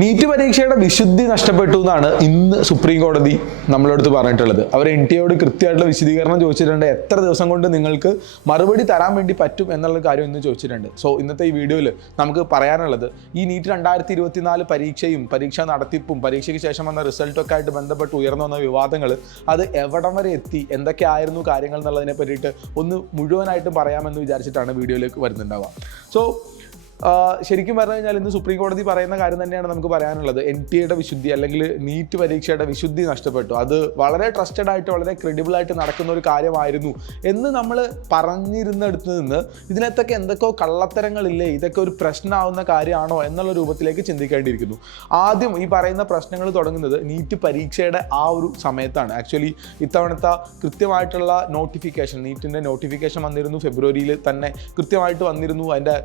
NEET പരീക്ഷയുടെ വിശുദ്ധി നഷ്ടപ്പെട്ടു എന്നാണ് ഇന്ന് സുപ്രീം കോടതി നമ്മളടുത്ത് പറഞ്ഞിട്ടുള്ളത്. അവർ NTA കൃത്യമായിട്ടുള്ള വിശദീകരണം ചോദിച്ചിട്ടുണ്ട്. എത്ര ദിവസം കൊണ്ട് നിങ്ങൾക്ക് മറുപടി തരാൻ വേണ്ടി പറ്റും എന്നുള്ള കാര്യം ഇന്ന് ചോദിച്ചിട്ടുണ്ട്. സോ ഇന്നത്തെ ഈ വീഡിയോയിൽ നമുക്ക് പറയാനുള്ളത് ഈ നീറ്റ് 2024 പരീക്ഷയും പരീക്ഷാ നടത്തിപ്പും പരീക്ഷയ്ക്ക് ശേഷം വന്ന റിസൾട്ടൊക്കെ ആയിട്ട് ബന്ധപ്പെട്ട് ഉയർന്നു വന്ന വിവാദങ്ങൾ അത് എവിടം വരെ എത്തി, എന്തൊക്കെയായിരുന്നു കാര്യങ്ങൾ എന്നുള്ളതിനെ പറ്റിയിട്ട് ഒന്ന് മുഴുവനായിട്ടും പറയാമെന്ന് വിചാരിച്ചിട്ടാണ് വീഡിയോയിലേക്ക് വരുന്നുണ്ടാവുക. സോ ശരിക്കും പറഞ്ഞു കഴിഞ്ഞാൽ ഇന്ന് സുപ്രീം കോടതി പറയുന്ന കാര്യം തന്നെയാണ് നമുക്ക് പറയാനുള്ളത്. NTA വിശുദ്ധി അല്ലെങ്കിൽ നീറ്റ് പരീക്ഷയുടെ വിശുദ്ധി നഷ്ടപ്പെട്ടു. അത് വളരെ ട്രസ്റ്റഡ് ആയിട്ട് വളരെ ക്രെഡിബിൾ ആയിട്ട് നടക്കുന്ന ഒരു കാര്യമായിരുന്നു എന്ന് നമ്മൾ പറഞ്ഞിരുന്നിടത്ത് നിന്ന് ഇതിനകത്തൊക്കെ എന്തൊക്കെയോ കള്ളത്തരങ്ങളില്ലേ, ഇതൊക്കെ ഒരു പ്രശ്നമാവുന്ന കാര്യമാണോ എന്നുള്ള രൂപത്തിലേക്ക് ചിന്തിക്കേണ്ടിയിരിക്കുന്നു. ആദ്യം ഈ പറയുന്ന പ്രശ്നങ്ങൾ തുടങ്ങുന്നത് നീറ്റ് പരീക്ഷയുടെ ആ ഒരു സമയത്താണ്. ആക്ച്വലി ഇത്തവണത്തെ കൃത്യമായിട്ടുള്ള നോട്ടിഫിക്കേഷൻ, നീറ്റിൻ്റെ നോട്ടിഫിക്കേഷൻ വന്നിരുന്നു ഫെബ്രുവരിയിൽ തന്നെ കൃത്യമായിട്ട് വന്നിരുന്നു. അതിൻ്റെ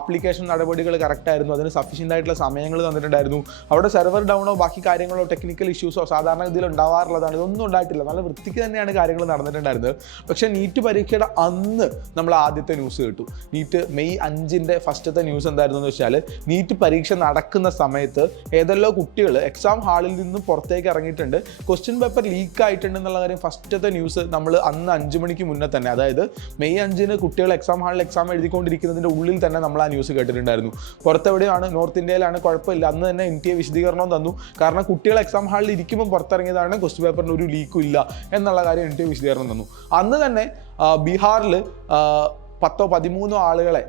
ആപ്ലിക്കേഷൻ നടപടികൾ കറക്റ്റായിരുന്നു, അതിന് സഫീഷ്യൻ്റ് ആയിട്ടുള്ള സമയങ്ങൾ തന്നിട്ടുണ്ടായിരുന്നു. അവിടെ സെർവർ ഡൗണോ ബാക്കി കാര്യങ്ങളോ ടെക്നിക്കൽ ഇഷ്യൂസോ സാധാരണ ഇതിൽ ഉണ്ടാവാറുള്ളതാണ്. ഇതൊന്നും ഉണ്ടായിട്ടില്ല, നല്ല വൃത്തിക്ക് തന്നെയാണ് കാര്യങ്ങൾ നടന്നിട്ടുണ്ടായിരുന്നത്. പക്ഷേ നീറ്റ് പരീക്ഷയുടെ അന്ന് നമ്മൾ ആദ്യത്തെ ന്യൂസ് കേട്ടു. നീറ്റ് മെയ് 5 ഫസ്റ്റത്തെ ന്യൂസ് എന്തായിരുന്നു എന്ന് വെച്ചാൽ, നീറ്റ് പരീക്ഷ നടക്കുന്ന സമയത്ത് ഏതെല്ലോ കുട്ടികൾ എക്സാം ഹാളിൽ നിന്ന് പുറത്തേക്ക് ഇറങ്ങിയിട്ടുണ്ട്, ക്വസ്റ്റ്യൻ പേപ്പർ ലീക്ക് ആയിട്ടുണ്ട് എന്നുള്ള കാര്യം ഫസ്റ്റത്തെ ന്യൂസ് നമ്മൾ അന്ന് 5 മണിക്ക് മുന്നേ തന്നെ, അതായത് മെയ് 5 കുട്ടികൾ എക്സാം ഹാളിൽ എക്സാം എഴുതിക്കൊണ്ടിരിക്കുന്നതിൻ്റെ ഉള്ളിൽ തന്നെ നമ്മൾ ആ ന്യൂസ് കേട്ടിട്ടുണ്ടായിരുന്നു. പുറത്തെവിടെയാണ്, നോർത്ത് ഇന്ത്യയിലാണ്, കുഴപ്പമില്ല. അന്ന് തന്നെ NTA വിശദീകരണം തന്നു. കാരണം കുട്ടികൾ എക്സാം ഹാളിൽ ഇരിക്കുമ്പോൾ പുറത്തിറങ്ങിയതാണ്, ക്വസ്റ്റ്യൻ പേപ്പറിന് ഒരു ലീക്കും ഇല്ല എന്നുള്ള കാര്യം NTA വിശദീകരണം തന്നു. അന്ന് തന്നെ ബീഹാറിൽ 10-13 ആളുകളെ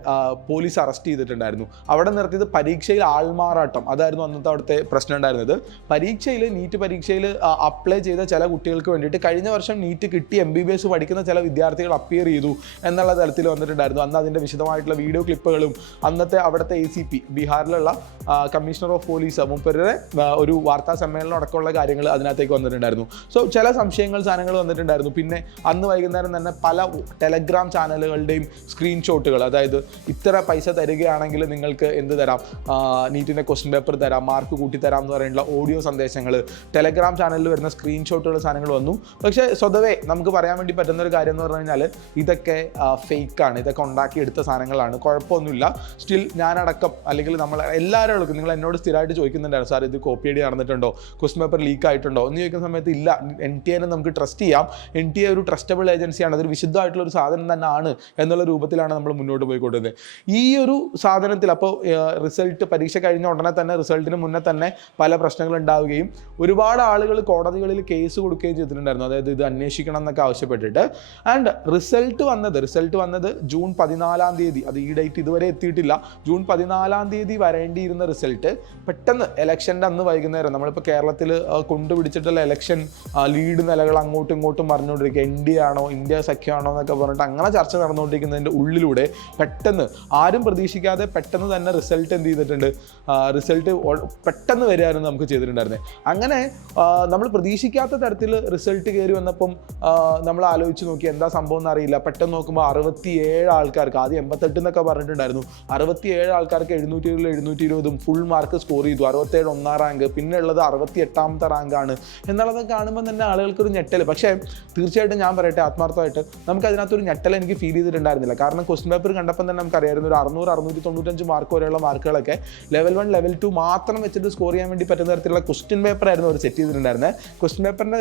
പോലീസ് അറസ്റ്റ് ചെയ്തിട്ടുണ്ടായിരുന്നു. അവിടെ നിർത്തിയത് പരീക്ഷയിൽ ആൾമാറാട്ടം, അതായിരുന്നു അന്നത്തെ അവിടുത്തെ പ്രശ്നം ഉണ്ടായിരുന്നത്. പരീക്ഷയിൽ നീറ്റ് പരീക്ഷയിൽ അപ്ലൈ ചെയ്ത ചില കുട്ടികൾക്ക് വേണ്ടിയിട്ട് കഴിഞ്ഞ വർഷം നീറ്റ് കിട്ടി MBBS പഠിക്കുന്ന ചില വിദ്യാർത്ഥികൾ അപ്പിയർ ചെയ്തു എന്നുള്ള തരത്തിൽ വന്നിട്ടുണ്ടായിരുന്നു. അന്ന് അതിൻ്റെ വിശദമായിട്ടുള്ള വീഡിയോ ക്ലിപ്പുകളും അന്നത്തെ അവിടുത്തെ ACP ബീഹാറിലുള്ള കമ്മീഷണർ ഓഫ് പോലീസ് മൂപ്പരുടെ ഒരു വാർത്താ സമ്മേളനം അടക്കമുള്ള കാര്യങ്ങൾ അതിനകത്തേക്ക് വന്നിട്ടുണ്ടായിരുന്നു. സോ ചില സാധനങ്ങൾ വന്നിട്ടുണ്ടായിരുന്നു. പിന്നെ അന്ന് വൈകുന്നേരം തന്നെ പല ടെലഗ്രാം ചാനലുകളുടെയും സ്ക്രീൻഷോട്ടുകൾ, അതായത് ഇത്ര പൈസ തരികയാണെങ്കിൽ നിങ്ങൾക്ക് എന്ത് തരാം, നീറ്റിൻ്റെ ക്വസ്റ്റ്യൻ പേപ്പർ തരാം, മാർക്ക് കൂട്ടി തരാം എന്ന് പറയുന്ന ഓഡിയോ സന്ദേശങ്ങൾ, ടെലഗ്രാം ചാനലിൽ വരുന്ന സ്ക്രീൻഷോട്ടുകൾ സാധനങ്ങൾ വന്നു. പക്ഷേ സ്വതവേ നമുക്ക് പറയാൻ വേണ്ടി പറ്റുന്ന ഒരു കാര്യം എന്ന് പറഞ്ഞു കഴിഞ്ഞാൽ ഇതൊക്കെ ഫേക്കാണ്, ഇതൊക്കെ ഉണ്ടാക്കിയെടുത്ത സാധനങ്ങളാണ്, കുഴപ്പമൊന്നുമില്ല. സ്റ്റിൽ ഞാനടക്കം അല്ലെങ്കിൽ നമ്മൾ എല്ലാവരും നിങ്ങൾ എന്നോട് സ്ഥിരമായിട്ട് ചോദിക്കുന്നുണ്ടായിരുന്നു, സാർ ഇത് കോപ്പി അടി നടന്നിട്ടുണ്ടോ, ക്വസ്റ്റ്യൻ പേപ്പർ ലീക്ക് ആയിട്ടുണ്ടോ എന്ന് ചോദിക്കുന്ന സമയത്ത് ഇല്ല, NTA നമുക്ക് ട്രസ്റ്റ് ചെയ്യാം, NTA ഒരു ട്രസ്റ്റബിൾ ഏജൻസിയാണ്, അതൊരു വിശുദ്ധമായിട്ടുള്ള ഒരു സാധനം തന്നെ ആണ് എന്നുള്ള രൂപത്തിലാണ് നമ്മൾ മുന്നോട്ട് പോയിക്കൊണ്ടിരുന്നത്. ഈ ഒരു സാധനത്തിൽ അപ്പോൾ റിസൾട്ട് പരീക്ഷ കഴിഞ്ഞ ഉടനെ തന്നെ റിസൾട്ടിന് മുന്നേ തന്നെ പല പ്രശ്നങ്ങൾ ഉണ്ടാവുകയും ഒരുപാട് ആളുകൾ കോടതികളിൽ കേസ് കൊടുക്കുകയും ചെയ്തിട്ടുണ്ടായിരുന്നു, അതായത് ഇത് അന്വേഷിക്കണം എന്നൊക്കെ ആവശ്യപ്പെട്ടിട്ട്. ആൻഡ് റിസൾട്ട് വന്നത് ജൂൺ 14, അത് ഈ ഡേറ്റ് ഇതുവരെ എത്തിയിട്ടില്ല. ജൂൺ 14 വരേണ്ടിയിരുന്ന റിസൾട്ട് പെട്ടെന്ന് ഇലക്ഷൻ്റെ അന്ന് വൈകുന്നേരം, നമ്മളിപ്പോൾ കേരളത്തിൽ കൊണ്ടുപിടിച്ചിട്ടുള്ള ഇലക്ഷൻ ലീഡ് നിലകൾ അങ്ങോട്ടും ഇങ്ങോട്ടും പറഞ്ഞുകൊണ്ടിരിക്കുക, NDA ആണോ ഇന്ത്യ സഖ്യമാണോ എന്നൊക്കെ പറഞ്ഞിട്ട് അങ്ങനെ ചർച്ച നടന്നുകൊണ്ടിരിക്കുന്നതിൻ്റെ ഉള്ളിലൂടെ പെട്ടെന്ന് ആരും പ്രതീക്ഷിക്കാതെ പെട്ടെന്ന് തന്നെ റിസൾട്ട് എന്ത് ചെയ്തിട്ടുണ്ട്, റിസൾട്ട് പെട്ടെന്ന് വരികയായിരുന്നു നമുക്ക് ചെയ്തിട്ടുണ്ടായിരുന്നത്. അങ്ങനെ നമ്മൾ പ്രതീക്ഷിക്കാത്ത തരത്തിൽ റിസൾട്ട് കയറി വന്നപ്പം നമ്മൾ ആലോചിച്ച് നോക്കി എന്താ സംഭവം എന്നറിയില്ല. പെട്ടെന്ന് നോക്കുമ്പോൾ 67 ആൾക്കാർക്ക്, ആദ്യം 88 എന്നൊക്കെ പറഞ്ഞിട്ടുണ്ടായിരുന്നു, 67 ആൾക്കാർക്ക് 720 ഫുൾ മാർക്ക് സ്കോർ ചെയ്തു. 67 ഒന്നാം റാങ്ക്, പിന്നെ ഉള്ളത് 68ാമത്തെ റാങ്കാണ് എന്നുള്ളത് കാണുമ്പോൾ തന്നെ ആളുകൾക്കൊരു ഞെട്ടൽ. പക്ഷേ തീർച്ചയായിട്ടും ഞാൻ പറയട്ടെ, ആത്മാർത്ഥമായിട്ട് നമുക്ക് അതിനകത്തൊരു ഞെട്ടൽ എനിക്ക് ഫീൽ ചെയ്തിട്ടുണ്ടായിരുന്നില്ല. കാരണം ക്വസ്റ്റ്യൻ പേപ്പർ കണ്ടപ്പോൾ തന്നെ നമുക്കറിയായിരുന്നു ഒരു 600-695 മാർക്ക് വരെയുള്ള മാർക്കുകളൊക്കെ ലെവൽ 1 ലെവൽ 2 മാത്രം വെച്ചിട്ട് സ്കോർ ചെയ്യാൻ വേണ്ടി പറ്റുന്ന തരത്തിലുള്ള ക്വസ്റ്റ്യൻ പേപ്പർ ആയിരുന്നു അവർ സെറ്റ് ചെയ്തിട്ടുണ്ടായിരുന്നത്. ക്വസ്റ്റ്യൻ പേപ്പറിൻ്റെ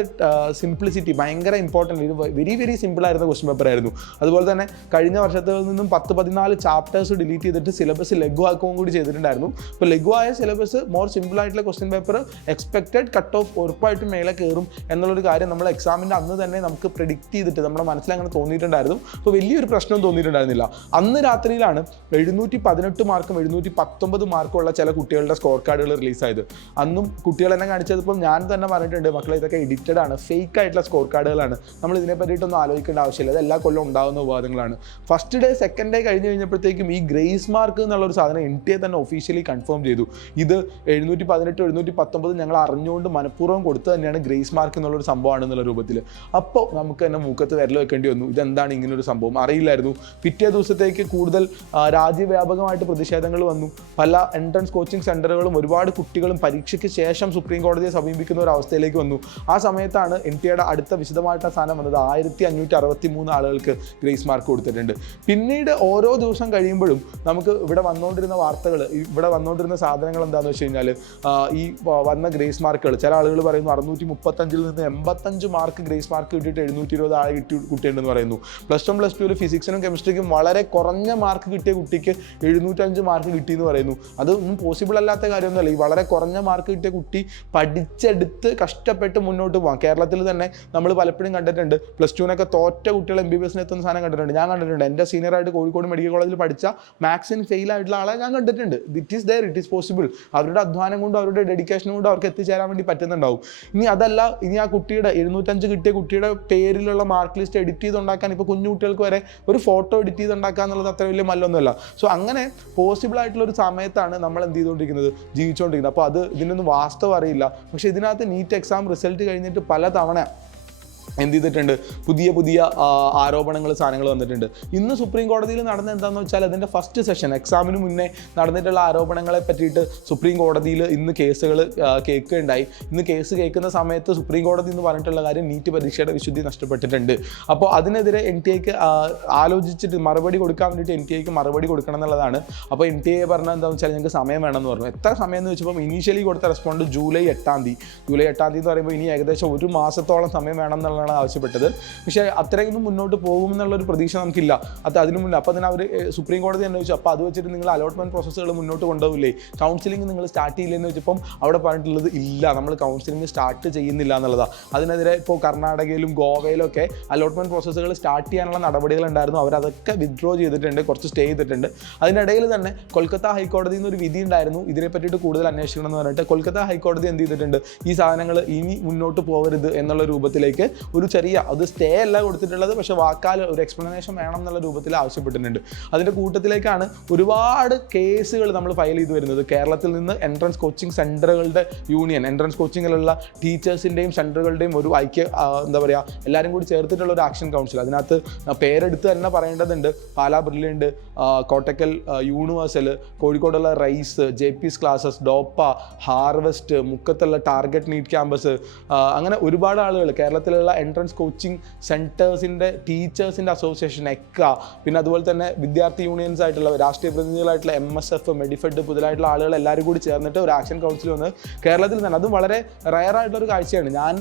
സിംപ്ലിസിറ്റി ഭയങ്കര ഇമ്പോർട്ടൻ്റ്, ഇത് വെരി സിമ്പിൾ ആയിരുന്ന ക്വസ്റ്റ്യൻ പേപ്പർ ആയിരുന്നു. അതുപോലെ തന്നെ കഴിഞ്ഞ വർഷത്തിൽ നിന്നും 10-14 ചാപ്റ്റേഴ്സ് ഡിലീറ്റ് ചെയ്തിട്ട് സിലബസ് ലഘുവാക്കുകയും കൂടി ചെയ്തിട്ടുണ്ടായിരുന്നു. ഇപ്പോൾ ലഘുവായ സിലബസ് മോർ സിമ്പിൾ ആയിട്ടുള്ള question paper expected cut off ഉറപ്പായിട്ടും മേലെ കയറും എന്നുള്ളൊരു കാര്യം നമ്മൾ എക്സാമിൻ്റെ അന്ന് തന്നെ നമുക്ക് പ്രെഡിക്റ്റ് ചെയ്തിട്ട് നമ്മുടെ മനസ്സിൽ അങ്ങനെ തോന്നിയിട്ടുണ്ടായിരുന്നു. അപ്പോൾ വലിയൊരു പ്രശ്നം തോന്നിയിട്ടുണ്ടായിരുന്നില്ല. അന്ന് രാത്രിയിലാണ് 718 മാർക്കും 719 മാർക്കും ഉള്ള ചില കുട്ടികളുടെ സ്കോർ കാർഡുകൾ റിലീസായത്. അന്നും കുട്ടികൾ എന്നെ കാണിച്ചതിപ്പം ഞാൻ തന്നെ പറഞ്ഞിട്ടുണ്ട്, മക്കളെ ഇതൊക്കെ എഡിറ്റഡ് ആണ്, ഫേക്ക് ആയിട്ടുള്ള സ്കോർ കാർഡുകളാണ്, നമ്മൾ ഇതിനെ പറ്റിയിട്ടൊന്നും ആലോചിക്കേണ്ട ആവശ്യമില്ല, ഇത് എല്ലാ കൊല്ലം ഉണ്ടാകുന്ന വിവാദങ്ങളാണ്. ഫസ്റ്റ് ഡേ സെക്കൻഡ് ഡേ കഴിഞ്ഞ് കഴിഞ്ഞപ്പോഴത്തേക്കും ഈ ഗ്രേസ് മാർക്ക് എന്നുള്ളൊരു സാധനം NTA തന്നെ ഒഫീഷ്യലി കൺഫേം ചെയ്തു. ഇത് 718 719 ഞങ്ങൾ അറിഞ്ഞുകൊണ്ട് മനഃപൂർവ്വം കൊടുത്തു തന്നെയാണ് ഗ്രേസ് മാർക്ക് എന്നുള്ളൊരു സംഭവമാണ് എന്നുള്ള രൂപത്തിൽ. അപ്പോൾ നമുക്ക് തന്നെ മൂക്കത്ത് വിരൽ വെക്കേണ്ടി വന്നു, ഇതെന്താണ് ഇങ്ങനൊരു സംഭവം അറിയില്ലായിരുന്നു. പിറ്റേ ദിവസത്തേക്ക് കൂടുതൽ രാജ്യവ്യാപകമായിട്ട് പ്രതിഷേധങ്ങൾ വന്നു. പല എൻട്രൻസ് കോച്ചിങ് സെൻ്ററുകളും ഒരുപാട് കുട്ടികളും പരീക്ഷയ്ക്ക് ശേഷം സുപ്രീം കോടതിയെ സമീപിക്കുന്ന ഒരു അവസ്ഥയിലേക്ക് വന്നു. ആ സമയത്താണ് NTA അടുത്ത വിശദമായിട്ട് സാധനം വന്നത്. 1563 ആളുകൾക്ക് ഗ്രേസ് മാർക്ക് കൊടുത്തിട്ടുണ്ട്. പിന്നീട് ഓരോ ദിവസം കഴിയുമ്പോഴും നമുക്ക് ഇവിടെ വന്നുകൊണ്ടിരുന്ന വാർത്തകൾ, ഇവിടെ വന്നുകൊണ്ടിരുന്ന സാധനങ്ങൾ എന്താണെന്ന് വെച്ച് കഴിഞ്ഞാൽ ഈ വന്ന ഗ്രേസ് മാർക്കുകൾ, ചില ആളുകൾ പറയുന്നു 635-ൽ നിന്ന് 85 മാർക്ക് ഗ്രേസ് മാർക്ക് കിട്ടിയിട്ട് 720 ആളെ കുട്ടിയുണ്ടെന്ന് പറയുന്നു. +1 +2 ഫിസിക്സിനും കെമിസ്ട്രിക്കും വളരെ കുറഞ്ഞ മാർക്ക് കിട്ടിയ കുട്ടിക്ക് 705 മാർക്ക് കിട്ടിയെന്ന് പറയുന്നു. അതൊന്നും പോസിബിൾ അല്ലാത്ത കാര്യമൊന്നുമല്ല. ഈ വളരെ കുറഞ്ഞ മാർക്ക് കിട്ടിയ കുട്ടി പഠിച്ചെടുത്ത് കഷ്ടപ്പെട്ട് മുന്നോട്ട് പോകാം. കേരളത്തിൽ തന്നെ നമ്മൾ പലപ്പോഴും കണ്ടിട്ടുണ്ട് +2 തോറ്റ കുട്ടികൾ MBBS എത്തുന്ന സാധനം കണ്ടിട്ടുണ്ട്. ഞാൻ കണ്ടിട്ടുണ്ട്. എൻ്റെ സീനിയറായിട്ട് കോഴിക്കോട് മെഡിക്കൽ കോളേജിൽ പഠിച്ച മാത്സിന് ഫെയിൽ ആയിട്ടുള്ള ആളെ ഞാൻ കണ്ടിട്ടുണ്ട്. It is there, it is possible. അവരുടെ അധ്വാനം കൊണ്ടും അവരുടെ ഡെഡിക്കേഷനും കൊണ്ടും അവർക്ക് എത്തിച്ചേരാൻ വേണ്ടി പറ്റുന്നുണ്ടാവും. ഇനി അതല്ല, ഇനി ആ കുട്ടിയുടെ 705 കിട്ടിയ കുട്ടിയുടെ പേരിലുള്ള മാർക്ക് ലിസ്റ്റ് എഡിറ്റ് ചെയ്തുണ്ടാക്കാൻ ഇപ്പോൾ കുഞ്ഞു കുട്ടികൾക്ക് വരെ ഒരു ഫോട്ടോ എഡിറ്റ് ചെയ്തുണ്ടാക്കുക എന്നുള്ളത് അത്ര വലിയ മല്ലൊന്നുമല്ല. സോ അങ്ങനെ പോസിബിൾ ആയിട്ടുള്ള ഒരു സമയത്താണ് നമ്മൾ എന്ത് ചെയ്തുകൊണ്ടിരിക്കുന്നത്, ജീവിച്ചുകൊണ്ടിരിക്കുന്നത്. അപ്പോൾ അത് ഇതിനൊന്നും വാസ്തവം അറിയില്ല. പക്ഷേ ഇതിനകത്ത് നീറ്റ് എക്സാം റിസൾട്ട് കഴിഞ്ഞിട്ട് പല തവണ എന്ത് ചെയ്തിട്ടുണ്ട്, പുതിയ ആരോപണങ്ങൾ, സാധനങ്ങൾ വന്നിട്ടുണ്ട്. ഇന്ന് സുപ്രീം കോടതിയിൽ നടന്ന എന്താണെന്ന് വെച്ചാൽ അതിൻ്റെ ഫസ്റ്റ് സെഷൻ, എക്സാമിന് മുന്നേ നടന്നിട്ടുള്ള ആരോപണങ്ങളെ പറ്റിയിട്ട് സുപ്രീം കോടതിയിൽ ഇന്ന് കേസുകൾ കേൾക്കുകയുണ്ടായി. ഇന്ന് കേസ് കേൾക്കുന്ന സമയത്ത് സുപ്രീം കോടതി എന്ന് പറഞ്ഞിട്ടുള്ള കാര്യം നീറ്റ് പരീക്ഷയുടെ വിശുദ്ധി നഷ്ടപ്പെട്ടിട്ടുണ്ട്. അപ്പോൾ അതിനെതിരെ NTA ആലോചിച്ചിട്ട് മറുപടി കൊടുക്കാൻ വേണ്ടിയിട്ട് NTA മറുപടി കൊടുക്കണം എന്നുള്ളതാണ്. അപ്പോൾ NTA പറഞ്ഞാൽ എന്താണെന്ന് വെച്ചാൽ ഞങ്ങൾക്ക് സമയം വേണമെന്ന് പറഞ്ഞു. എത്ര സമയം എന്ന് വെച്ചപ്പോൾ ഇനീഷ്യലി കൊടുത്ത റെസ്പോണ്ട് ജൂലൈ 8 എന്ന് പറയുമ്പോൾ ഇനി ഏകദേശം 1 മാസത്തോളം സമയം വേണം എന്നുള്ള ആവശ്യപ്പെട്ടത്. പക്ഷേ അത്രയൊന്നും മുന്നോട്ട് പോകുമെന്നുള്ളൊരു പ്രതീക്ഷ നമുക്കില്ല. അതിനു മുന്നേ അപ്പോൾ അതിന് അവർ സുപ്രീം കോടതി തന്നെ ചോദിച്ചു, അപ്പോൾ അത് വെച്ചിട്ട് നിങ്ങൾ അലോട്ട്മെന്റ് പ്രോസസ്സുകൾ മുന്നോട്ട് കൊണ്ടുപോകില്ലേ, കൗൺസിലിംഗ് നിങ്ങൾ സ്റ്റാർട്ട് ചെയ്യില്ലെന്ന് വെച്ചപ്പം അവിടെ പറഞ്ഞിട്ടുള്ളത് ഇല്ല, നമ്മൾ കൗൺസിലിംഗ് സ്റ്റാർട്ട് ചെയ്യുന്നില്ല എന്നുള്ളതാണ്. അതിനെതിരെ ഇപ്പോൾ കർണാടകയിലും ഗോവയിലും ഒക്കെ അലോട്ട്മെന്റ് പ്രോസസ്സുകൾ സ്റ്റാർട്ട് ചെയ്യാനുള്ള നടപടികൾ ഉണ്ടായിരുന്നു. അവരതൊക്കെ വിത്ഡ്രോ ചെയ്തിട്ടുണ്ട്, കുറച്ച് സ്റ്റേ ചെയ്തിട്ടുണ്ട്. അതിനിടയിൽ തന്നെ കൊൽക്കത്ത ഹൈക്കോടതിയിൽ നിന്ന് ഒരു വിധി ഉണ്ടായിരുന്നു ഇതിനെ പറ്റിയിട്ട് കൂടുതൽ അന്വേഷിക്കണം എന്ന് പറഞ്ഞിട്ട്. കൊൽക്കത്ത ഹൈക്കോടതി എന്ത് ചെയ്തിട്ടുണ്ട്, ഈ സാധനങ്ങൾ ഇനി മുന്നോട്ട് പോകരുത് എന്നുള്ള രൂപത്തിലേക്ക് ഒരു ചെറിയ, അത് സ്റ്റേ അല്ല കൊടുത്തിട്ടുള്ളത്, പക്ഷേ വാക്കാൽ ഒരു എക്സ്പ്ലനേഷൻ വേണം എന്നുള്ള രൂപത്തിൽ ആവശ്യപ്പെട്ടിട്ടുണ്ട്. അതിൻ്റെ കൂട്ടത്തിലേക്കാണ് ഒരുപാട് കേസുകൾ നമ്മൾ ഫയൽ ചെയ്ത് വരുന്നത്. കേരളത്തിൽ നിന്ന് എൻട്രൻസ് കോച്ചിങ് സെൻ്ററുകളുടെ യൂണിയൻ, എൻട്രൻസ് കോച്ചിങ്ങിലുള്ള ടീച്ചേഴ്സിൻ്റെയും സെൻ്ററുകളുടെയും ഒരു എന്താ പറയുക, എല്ലാവരും കൂടി ചേർത്തിട്ടുള്ള ഒരു ആക്ഷൻ കൗൺസിൽ. അതിനകത്ത് പേരെടുത്ത് തന്നെ പറയേണ്ടതുണ്ട്. പാലാ ബ്രില്യൻ്റ്, കോട്ടക്കൽ യൂണിവേഴ്സൽ, കോഴിക്കോടുള്ള Rise, JP's Classes, Dopa, Harvest, മുക്കത്തുള്ള ടാർഗറ്റ് നീറ്റ് ക്യാമ്പസ്, അങ്ങനെ ഒരുപാട് ആളുകൾ, കേരളത്തിലുള്ള എൻട്രൻസ് കോച്ചിങ് സെൻറ്റേഴ്സിൻ്റെ ടീച്ചേഴ്സിൻ്റെ അസോസിയേഷൻ, ECCA, പിന്നെ അതുപോലെ തന്നെ വിദ്യാർത്ഥി യൂണിയൻസ് ആയിട്ടുള്ള രാഷ്ട്രീയ പ്രതിനിധികളായിട്ടുള്ള MSF, മെഡിഫെഡ്, പുതിയതായിട്ടുള്ള ആളുകൾ എല്ലാവരും കൂടി ചേർന്നിട്ട് ഒരു ആക്ഷൻ കൗൺസിൽ വന്ന് കേരളത്തിൽ തന്നെ. അതും വളരെ റയർ ആയിട്ടുള്ളൊരു കാഴ്ചയാണ്. ഞാൻ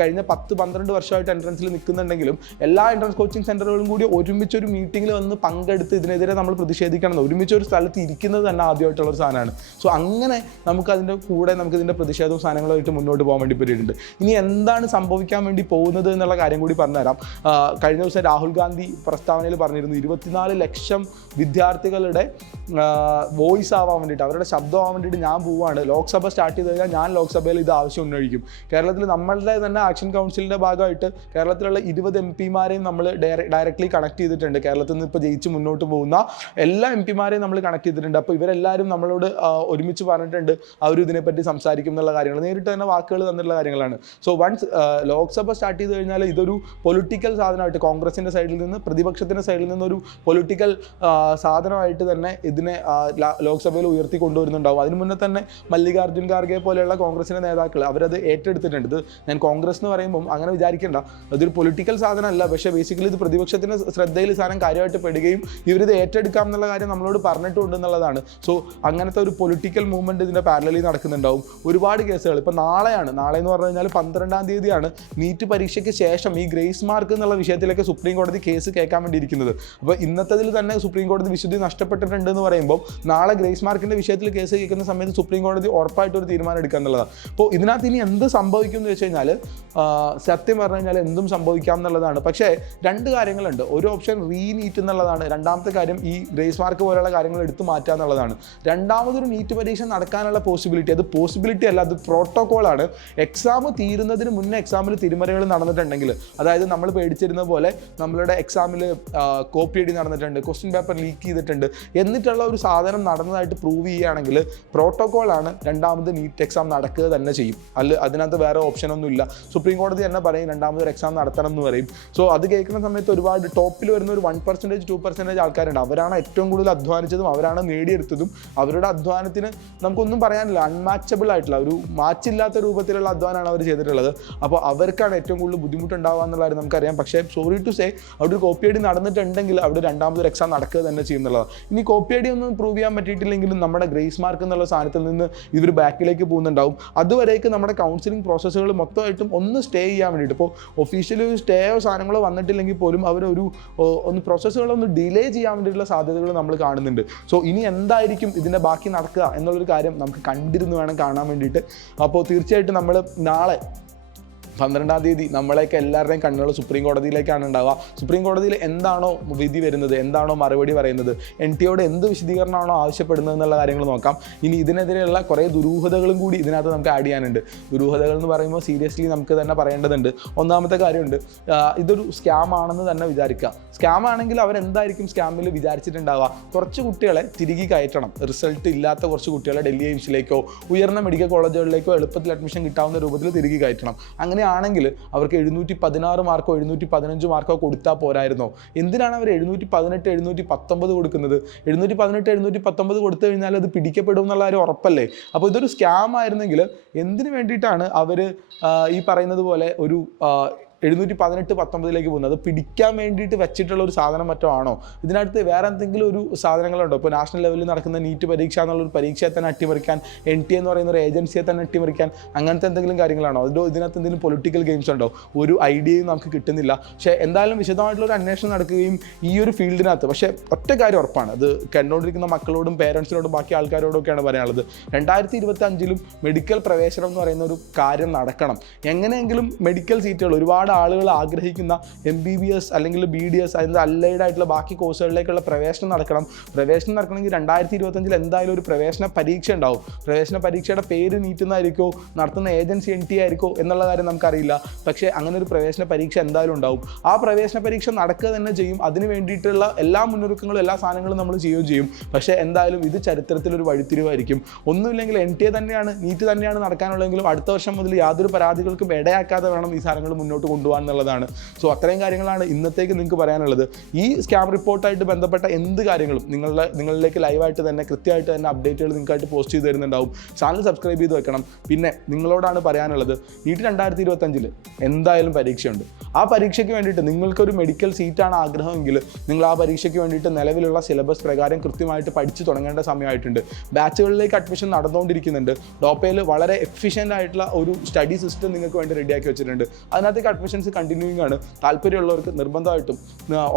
കഴിഞ്ഞ 10-12 വർഷമായിട്ട് എൻട്രൻസിൽ നിൽക്കുന്നുണ്ടെങ്കിലും എല്ലാ എൻട്രൻസ് കോച്ചിങ് സെൻ്ററുകളും കൂടി ഒരുമിച്ചൊരു മീറ്റിങ്ങിൽ വന്ന് പങ്കെടുത്ത് ഇതിനെതിരെ നമ്മൾ പ്രതിഷേധിക്കണം, ഒരുമിച്ചൊരു സ്ഥലത്ത് ഇരിക്കുന്നത് തന്നെ ആദ്യമായിട്ടുള്ളൊരു സാധനമാണ്. സോ അങ്ങനെ നമുക്കതിൻ്റെ കൂടെ നമുക്കിതിൻ്റെ പ്രതിഷേധവും സാധനങ്ങളുമായിട്ട് മുന്നോട്ട് പോകാൻ വേണ്ടി പറ്റിയിട്ടുണ്ട്. ഇനി എന്താണ് സംഭവിക്കാൻ വേണ്ടി പോകുന്നത് എന്നുള്ള കാര്യം കൂടി പറഞ്ഞുതരാം. കഴിഞ്ഞ ദിവസം രാഹുൽ ഗാന്ധി പ്രസ്താവനയിൽ പറഞ്ഞിരുന്നു 24 ലക്ഷം വിദ്യാർത്ഥികളുടെ വോയിസ് ആവാൻ വേണ്ടിയിട്ട്, അവരുടെ ശബ്ദമാവാൻ വേണ്ടിയിട്ട് ഞാൻ പോവുകയാണ്. ലോക്സഭ സ്റ്റാർട്ട് ചെയ്ത് കഴിഞ്ഞാൽ ഞാൻ ലോക്സഭയിൽ ഇത് ആവശ്യം ഉന്നയിക്കും. കേരളത്തിൽ നമ്മളുടെ തന്നെ ആക്ഷൻ കൗൺസിലിൻ്റെ ഭാഗമായിട്ട് കേരളത്തിലുള്ള 20 MPമാരെയും നമ്മൾ ഡയറക്റ്റ്ലി കണക്ട് ചെയ്തിട്ടുണ്ട്. കേരളത്തിൽ നിന്ന് ഇപ്പോൾ ജയിച്ച് മുന്നോട്ട് പോകുന്ന എല്ലാ MPമാരെയും നമ്മൾ കണക്ട് ചെയ്തിട്ടുണ്ട്. അപ്പോൾ ഇവരെല്ലാവരും നമ്മളോട് ഒരുമിച്ച് പറഞ്ഞിട്ടുണ്ട് അവർ ഇതിനെപ്പറ്റി സംസാരിക്കും എന്നുള്ള കാര്യങ്ങൾ, നേരിട്ട് തന്നെ വാക്കുകൾ തന്നിട്ടുള്ള കാര്യങ്ങളാണ്. സോ വൺസ് ലോക്സഭ സ്റ്റാർട്ട് ചെയ്ത് കഴിഞ്ഞാൽ ഇതൊരു പൊളിറ്റിക്കൽ സാധനമായിട്ട്, കോൺഗ്രസിൻ്റെ സൈഡിൽ നിന്ന്, പ്രതിപക്ഷത്തിൻ്റെ സൈഡിൽ നിന്നൊരു പൊളിറ്റിക്കൽ സാധനമായിട്ട് തന്നെ ഇതിനെ ലോക്സഭയിൽ ഉയർത്തി കൊണ്ടുവരുന്നുണ്ടാവും. അതിന് മുന്നേ തന്നെ മല്ലികാർജ്ജുൻ ഖാർഗെ പോലെയുള്ള കോൺഗ്രസിൻ്റെ നേതാക്കൾ അവരത് ഏറ്റെടുത്തിട്ടുണ്ട്. ഇത് ഞാൻ കോൺഗ്രസ് എന്ന് പറയുമ്പം അങ്ങനെ വിചാരിക്കേണ്ട, അതൊരു പൊളിറ്റിക്കൽ സാധനമല്ല, പക്ഷേ ബേസിക്കലി ഇത് പ്രതിപക്ഷത്തിൻ്റെ ശ്രദ്ധയിൽ സാധനം കാര്യമായിട്ട് പെടുകയും ഇവരിത് ഏറ്റെടുക്കാം എന്നുള്ള കാര്യം നമ്മളോട് പറഞ്ഞിട്ടുണ്ട് എന്നുള്ളതാണ്. സോ അങ്ങനത്തെ ഒരു പൊളിറ്റിക്കൽ മൂവ്മെൻറ്റ് ഇതിൻ്റെ പാരലലി നടക്കുന്നുണ്ടാവും. ഒരുപാട് കേസുകൾ ഇപ്പോൾ നാളെ എന്ന് പറഞ്ഞു കഴിഞ്ഞാൽ 12-ാം തീയതിയാണ് നീറ്റ് പരീക്ഷയ്ക്ക് ശേഷം ഈ ഗ്രേസ് മാർക്ക് എന്നുള്ള വിഷയത്തിലേക്ക് സുപ്രീം കോടതി കേസ് കേൾക്കാൻ വേണ്ടി ഇരിക്കുന്നത്. അപ്പോൾ ഇന്നത്തതിൽ തന്നെ സുപ്രീം കോടതി വിശുദ്ധി നഷ്ടപ്പെട്ടിട്ടുണ്ട് എന്ന് പറയുമ്പോൾ നാളെ ഗ്രേസ് മാർക്കിൻ്റെ വിഷയത്തിൽ കേസ് കേൾക്കുന്ന സമയത്ത് സുപ്രീം കോടതി ഉറപ്പായിട്ടൊരു തീരുമാനം എടുക്കുക എന്നുള്ളതാണ്. അപ്പോൾ ഇതിനകത്ത് ഇനി എന്ത് സംഭവിക്കും എന്ന് വെച്ച് കഴിഞ്ഞാൽ സത്യം പറഞ്ഞു കഴിഞ്ഞാൽ എന്തും സംഭവിക്കാം എന്നുള്ളതാണ്. പക്ഷേ 2 കാര്യങ്ങളുണ്ട്. ഒരു ഓപ്ഷൻ റീനീറ്റ് എന്നുള്ളതാണ്. രണ്ടാമത്തെ കാര്യം ഈ ഗ്രേസ് മാർക്ക് പോലെയുള്ള കാര്യങ്ങൾ എടുത്തു മാറ്റുക എന്നുള്ളതാണ്. രണ്ടാമതൊരു നീറ്റ് പരീക്ഷ നടക്കാനുള്ള പോസിബിലിറ്റി, അത് പോസിബിലിറ്റി അല്ല, അത് പ്രോട്ടോക്കോളാണ്. എക്സാം തീരുന്നതിന് മുന്നേ എക്സാമിൽ തിരിമറികൾ നടന്നിട്ടുണ്ട്. നടന്നിട്ടുണ്ടെങ്കിൽ, അതായത് നമ്മൾ പേടിച്ചിരുന്ന പോലെ നമ്മളുടെ എക്സാമിൽ കോപ്പി അടി നടന്നിട്ടുണ്ട്, ക്വസ്റ്റ്യൻ പേപ്പർ ലീക്ക് ചെയ്തിട്ടുണ്ട് എന്നിട്ടുള്ള ഒരു സാധനം നടന്നതായിട്ട് പ്രൂവ് ചെയ്യുകയാണെങ്കിൽ പ്രോട്ടോക്കോളാണ് രണ്ടാമത് നീറ്റ് എക്സാം നടക്കുക തന്നെ ചെയ്യും. അതിനകത്ത് വേറെ ഓപ്ഷനൊന്നും ഇല്ല. സുപ്രീം കോടതി തന്നെ പറയും രണ്ടാമതൊരു എക്സാം നടത്തണം എന്ന് പറയും. സോ അത് കേൾക്കുന്ന സമയത്ത് ഒരുപാട് ടോപ്പിൽ വരുന്ന ഒരു 1%, 2% ആൾക്കാരുണ്ട്. അവരാണ് ഏറ്റവും കൂടുതൽ അധ്വാനിച്ചതും അവരാണ് നേടിയെടുത്തതും. അവരുടെ അധ്വാനത്തിന് നമുക്കൊന്നും പറയാനില്ല, അൺമാച്ചബിൾ ആയിട്ടുള്ള ഒരു മാച്ചില്ലാത്ത രൂപത്തിലുള്ള അധ്വാനമാണ് അവർ ചെയ്തിട്ടുള്ളത്. അപ്പോൾ അവർക്കാണ് ഏറ്റവും കൂടുതൽ ബുദ്ധിമുട്ടുണ്ടാവുക എന്നുള്ള കാര്യം നമുക്കറിയാം. പക്ഷേ സോറി ടു സേ, അവിടെ ഒരു കോപ്പി അടി നടന്നിട്ടുണ്ടെങ്കിൽ അവിടെ രണ്ടാമതൊരു എക്സാം നടക്കുക തന്നെ ചെയ്യുന്നുള്ളതാണ്. ഇനി കോപ്പി അടി ഒന്നും പ്രൂവ് ചെയ്യാൻ പറ്റിയിട്ടില്ലെങ്കിലും നമ്മുടെ ഗ്രേസ് മാർക്ക് എന്നുള്ള സാധനത്തിൽ നിന്ന് ഇവർ ബാക്കിലേക്ക് പോകുന്നുണ്ടാവും. അതുവരേക്ക് നമ്മുടെ കൗൺസിലിംഗ് പ്രോസസ്സുകൾ മൊത്തമായിട്ടും ഒന്ന് സ്റ്റേ ചെയ്യാൻ വേണ്ടിയിട്ട്, ഇപ്പോൾ ഒഫീഷ്യലി സ്റ്റേയോ സാധനങ്ങളോ വന്നിട്ടില്ലെങ്കിൽ പോലും അവരൊരു പ്രോസസ്സുകളൊന്ന് ഡിലേ ചെയ്യാൻ വേണ്ടിയിട്ടുള്ള സാധ്യതകൾ നമ്മൾ കാണുന്നുണ്ട്. സോ ഇനി എന്തായിരിക്കും ഇതിൻ്റെ ബാക്കി നടക്കുക എന്നുള്ളൊരു കാര്യം നമുക്ക് കണ്ടിരുന്ന് വേണം കാണാൻ വേണ്ടിയിട്ട്. അപ്പോൾ തീർച്ചയായിട്ടും നമ്മൾ നാളെ 12-ാം തീയതി നമ്മളെയൊക്കെ എല്ലാവരുടെയും കണ്ണുകൾ സുപ്രീം കോടതിയിലേക്കാണ് ഉണ്ടാവുക. സുപ്രീം കോടതിയിൽ എന്താണോ വിധി വരുന്നത്, എന്താണോ മറുപടി പറയുന്നത്, NTA എന്ത് വിശദീകരണമാണോ ആവശ്യപ്പെടുന്നത് എന്നുള്ള കാര്യങ്ങൾ നോക്കാം. ഇനി ഇതിനെതിരെയുള്ള കുറേ ദുരൂഹതകളും കൂടി ഇതിനകത്ത് നമുക്ക് ആഡ് ചെയ്യാനുണ്ട്. ദുരൂഹതകൾ എന്ന് പറയുമ്പോൾ സീരിയസ്ലി നമുക്ക് തന്നെ പറയേണ്ടതുണ്ട്. ഒന്നാമത്തെ കാര്യമുണ്ട്, ഇതൊരു സ്കാം ആണെന്ന് തന്നെ വിചാരിക്കുക. സ്കാം ആണെങ്കിൽ അവരെന്തായിരിക്കും സ്കാമിൽ വിചാരിച്ചിട്ടുണ്ടാവുക? കുറച്ച് കുട്ടികളെ തിരികെ കയറ്റണം, റിസൾട്ട് ഇല്ലാത്ത കുറച്ച് കുട്ടികളെ ഡൽഹി എയിംസിലേക്കോ ഉയർന്ന മെഡിക്കൽ കോളേജുകളിലേക്കോ എളുപ്പത്തിൽ അഡ്മിഷൻ കിട്ടാവുന്ന രൂപത്തിൽ തിരികെ കയറ്റണം. അങ്ങനെയാണെങ്കിൽ അവർക്ക് 716 മാർക്കോ 715 മാർക്കോ കൊടുത്താൽ പോരായിരുന്നോ? എന്തിനാണ് അവർ 718, 719 കൊടുക്കുന്നത്? 718, 719 കൊടുത്തു കഴിഞ്ഞാൽ അത് പിടിക്കപ്പെടും എന്നുള്ള കാര്യം ഉറപ്പല്ലേ? അപ്പോൾ ഇതൊരു സ്കാം ആയിരുന്നെങ്കിൽ എന്തിനു വേണ്ടിയിട്ടാണ് അവർ ഈ പറയുന്നത് പോലെ ഒരു 718, 19 പോകുന്നത്? അത് പിടിക്കാൻ വേണ്ടിയിട്ട് വെച്ചിട്ടുള്ള ഒരു സാധനം മറ്റോ ആണോ? ഇതിനകത്ത് വേറെ എന്തെങ്കിലും ഒരു സാധനങ്ങളുണ്ടോ? ഇപ്പോൾ നാഷണൽ ലെവലിൽ നടക്കുന്ന നീറ്റ് പരീക്ഷ എന്നുള്ളൊരു പരീക്ഷയെ തന്നെ അട്ടിമറിക്കാൻ, NTA എന്ന് പറയുന്ന ഒരു ഏജൻസിയെ തന്നെ അട്ടിമറിക്കാൻ, അങ്ങനത്തെ എന്തെങ്കിലും കാര്യങ്ങളാണോ? ഇതിനകത്ത് എന്തെങ്കിലും പൊളിറ്റിക്കൽ ഗെയിംസ് ഉണ്ടോ? ഒരു ഐഡിയയും നമുക്ക് കിട്ടുന്നില്ല. പക്ഷേ എന്തായാലും വിശദമായിട്ടുള്ളൊരു അന്വേഷണം നടക്കുകയും ഈ ഒരു ഫീൽഡിനകത്ത്, പക്ഷേ ഒറ്റ കാര്യം ഉറപ്പാണ്, അത് കണ്ടുകൊണ്ടിരിക്കുന്ന മക്കളോടും പേരൻസിനോടും ബാക്കി ആൾക്കാരോടൊക്കെയാണ് പറയാനുള്ളത്. 2025 മെഡിക്കൽ പ്രവേശനം എന്ന് പറയുന്ന ഒരു കാര്യം നടക്കണം. എങ്ങനെയെങ്കിലും മെഡിക്കൽ സീറ്റുകൾ, ഒരുപാട് ആളുകൾ ആഗ്രഹിക്കുന്ന MBBS അല്ലെങ്കിൽ BDS, അതിൻ്റെ അല്ലൈഡ് ആയിട്ടുള്ള ബാക്കി കോഴ്സുകളിലേക്കുള്ള പ്രവേശനം നടക്കണം. പ്രവേശനം നടക്കണമെങ്കിൽ 2025 എന്തായാലും ഒരു പ്രവേശന പരീക്ഷ ഉണ്ടാവും. പ്രവേശന പരീക്ഷയുടെ പേര് നീറ്റുന്നതായിരിക്കോ, നടത്തുന്ന ഏജൻസി NTA ആയിരിക്കോ എന്നുള്ള കാര്യം നമുക്കറിയില്ല. പക്ഷേ അങ്ങനെ ഒരു പ്രവേശന പരീക്ഷ എന്തായാലും ഉണ്ടാവും. ആ പ്രവേശന പരീക്ഷ നടക്കുക തന്നെ ചെയ്യും. അതിന് വേണ്ടിയിട്ടുള്ള എല്ലാ മുന്നൊരുക്കങ്ങളും, എല്ലാ സാധനങ്ങളും നമ്മൾ ചെയ്യുകയും ചെയ്യും. പക്ഷേ എന്തായാലും ഇത് ചരിത്രത്തിലൊരു വഴിത്തിരിവായിരിക്കും. ഒന്നുമില്ലെങ്കിൽ NTA തന്നെയാണ്, നീറ്റ് തന്നെയാണ് നടക്കാനുള്ളതെങ്കിലും അടുത്ത വർഷം മുതൽ യാതൊരു പരാതികൾക്കും ഇടയാക്കാതെ വേണം ഈ സാധനങ്ങൾ മുന്നോട്ട് കൊണ്ടുപോകാൻ എന്നുള്ളതാണ്. സോ അത്രയും കാര്യങ്ങളാണ് ഇന്നത്തേക്ക് നിങ്ങൾക്ക് പറയാനുള്ളത്. ഈ സ്കാം റിപ്പോർട്ടായിട്ട് ബന്ധപ്പെട്ട എന്ത് കാര്യങ്ങളും നിങ്ങളിലേക്ക് ലൈവായിട്ട് തന്നെ കൃത്യമായിട്ട് തന്നെ അപ്ഡേറ്റുകൾ നിങ്ങൾക്കായിട്ട് പോസ്റ്റ് ചെയ്ത് തരുന്നുണ്ടാവും. ചാനൽ സബ്സ്ക്രൈബ് ചെയ്ത് വെക്കണം. പിന്നെ നിങ്ങളോടാണ് പറയാനുള്ളത്, നീറ്റ് 2025 എന്തായാലും പരീക്ഷയുണ്ട്. ആ പരീക്ഷയ്ക്ക് വേണ്ടിയിട്ട് നിങ്ങൾക്കൊരു മെഡിക്കൽ സീറ്റാണ് ആഗ്രഹമെങ്കിൽ നിങ്ങൾ ആ പരീക്ഷയ്ക്ക് വേണ്ടിയിട്ട് നിലവിലുള്ള സിലബസ് പ്രകാരം കൃത്യമായിട്ട് പഠിച്ചു തുടങ്ങേണ്ട സമയമായിട്ടുണ്ട്. ബാച്ചുകളിലേക്ക് അഡ്മിഷൻ നടന്നുകൊണ്ടിരിക്കുന്നുണ്ട്. ഡോപ്പയിൽ വളരെ എഫിഷ്യൻ്റ് ആയിട്ടുള്ള ഒരു സ്റ്റഡി സിസ്റ്റം നിങ്ങൾക്ക് വേണ്ടി റെഡിയാക്കി വെച്ചിട്ടുണ്ട്. അതിനകത്തേക്ക് അഡ്മിഷൻസ് കണ്ടിന്യൂയിങ് ആണ്. താല്പര്യമുള്ളവർക്ക് നിർബന്ധമായിട്ടും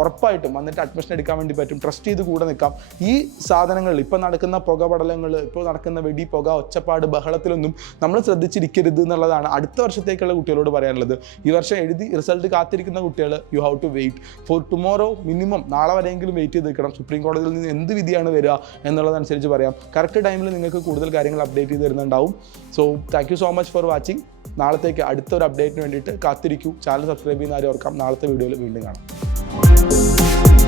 ഉറപ്പായിട്ടും വന്നിട്ട് അഡ്മിഷൻ എടുക്കാൻ വേണ്ടി പറ്റും. ട്രസ്റ്റ് ചെയ്ത് കൂടെ നിൽക്കാം. ഈ സാധനങ്ങളിൽ ഇപ്പോൾ നടക്കുന്ന പുകപടലങ്ങൾ, ഇപ്പോൾ നടക്കുന്ന വെടി, പുക, ഒച്ചപ്പാട്, ബഹളത്തിലൊന്നും നമ്മൾ ശ്രദ്ധിച്ചിരിക്കരുത് എന്നുള്ളതാണ് അടുത്ത വർഷത്തേക്കുള്ള കുട്ടികളോട് പറയാനുള്ളത്. ഈ വർഷം എഴുതി റിസൾട്ട് കാത്തിരിക്കുന്ന കുട്ടികൾ, you have to wait for tomorrow. Minimum നാളെ വരെയെങ്കിലും വെയിറ്റ് ചെയ്ത് നിൽക്കണം. സുപ്രീം കോടതിയിൽ നിന്ന് എന്ത് വിധിയാണ് വരിക എന്നുള്ളതനുസരിച്ച് പറയാം. കറക്റ്റ് ടൈമിൽ നിങ്ങൾക്ക് കൂടുതൽ കാര്യങ്ങൾ അപ്ഡേറ്റ് ചെയ്ത് തരുന്നുണ്ടാവും. So thank you so much for watching. നാളത്തേക്ക് അടുത്തൊരു അപ്ഡേറ്റിന് വേണ്ടിയിട്ട് കാത്തിരിക്കൂ. ചാനൽ സബ്സ്ക്രൈബ് ചെയ്യുന്ന ആരും ഓർക്കാം. നാളത്തെ വീഡിയോയിൽ വീണ്ടും കാണാം.